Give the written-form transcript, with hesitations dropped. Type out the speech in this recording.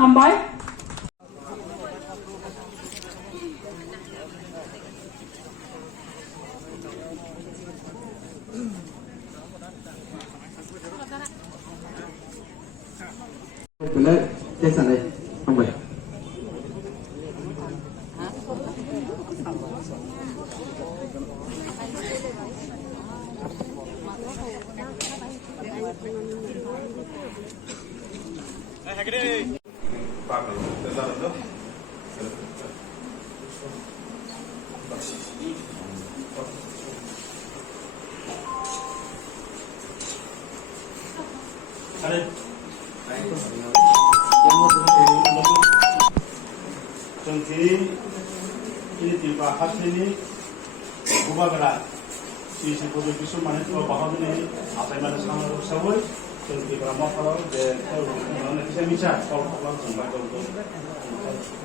हामबाय Boleh, saya sana. Ambil. Jadi ini tiba hari ini bubagrani. Isi foto bisu mana tu bahasa ini apa yang ada sama sama. Jadi kalau mau kalau de kalau nak bisa kalau kalau sampai kalau